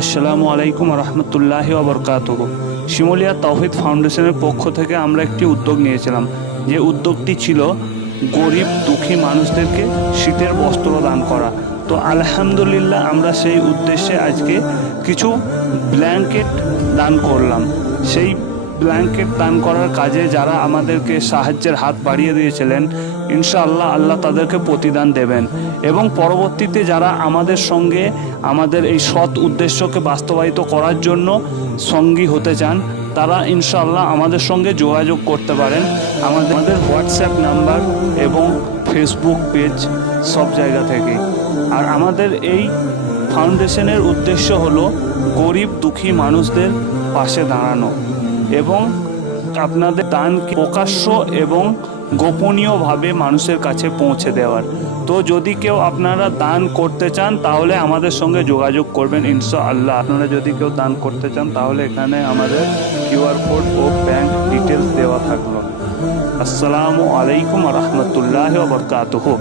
আসসালামু আলাইকুম রহমতুল্লাহি ওয়া বারাকাতুহু। শিমুলিয়া তাওহীদ ফাউন্ডেশনের পক্ষ থেকে আমরা একটি উদ্যোগ নিয়েছিলাম, যে উদ্যোগটি ছিল গরিব দুঃখী মানুষদেরকে শীতের বস্ত্র দান করা। তো আলহামদুলিল্লাহ আমরা সেই উদ্দেশ্যে আজকে কিছু ব্ল্যাঙ্কেট দান করলাম। সেই ব্ল্যাঙ্কেট দান করার কাজে যারা আমাদেরকে সাহায্যের হাত বাড়িয়ে দিয়েছিলেন, ইনশাআল্লাহ আল্লাহ তাদেরকে প্রতিদান দেবেন। এবং পরবর্তীতে যারা আমাদের সঙ্গে আমাদের এই সৎ উদ্দেশ্যকে বাস্তবায়িত করার জন্য সঙ্গী হতে চান, তারা ইনশাআল্লাহ আমাদের সঙ্গে যোগাযোগ করতে পারেন। আমাদের হোয়াটসঅ্যাপ নাম্বার এবং ফেসবুক পেজ সব জায়গা থেকে। আর আমাদের এই ফাউন্ডেশনের উদ্দেশ্য হলো গরিব দুঃখী মানুষদের পাশে দাঁড়ানো এবং আপনাদের দানকে প্রকাশ্য এবং গোপনীয়ভাবে মানুষের কাছে পৌঁছে দেওয়ার। তো যদি কেউ আপনারা দান করতে চান তাহলে আমাদের সঙ্গে যোগাযোগ করবেন ইনশাআল্লাহ। আপনারা যদি কেউ দান করতে চান তাহলে এখানে আমাদের কিউআর কোড ও ব্যাংক ডিটেলস দেওয়া থাকলো। আসসালামু আলাইকুম রহমতুল্লাহি ওয়া বারাকাতুহু।